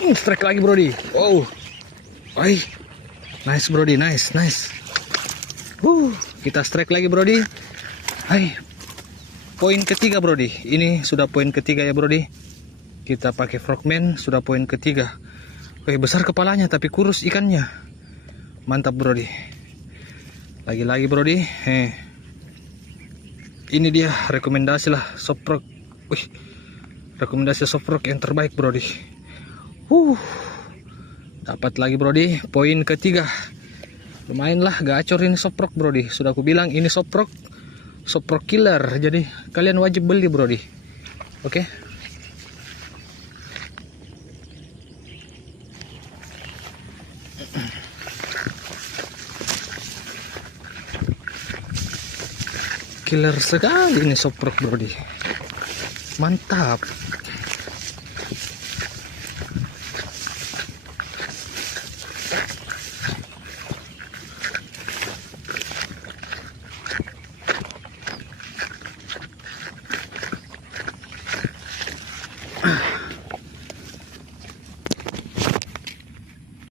Strike lagi Brody. Wow. Oi. Nice Brody, nice. Kita strike lagi Brody. Hai. Poin ketiga Brody. Ini sudah poin ketiga ya Brody. Kita pakai frogman, sudah poin ketiga. Oke, besar kepalanya tapi kurus ikannya. Mantap Brody. Lagi-lagi Brody. Ini dia rekomendasi lah soprok. Wih. Rekomendasi soprok yang terbaik Brody. Dapat lagi Brody, poin ketiga. Lumayan lah gacor ini soprok Brody. Sudah aku bilang ini soprok killer. Jadi kalian wajib beli Brody. Oke. Killer sekali ini soprok Brody. Mantap.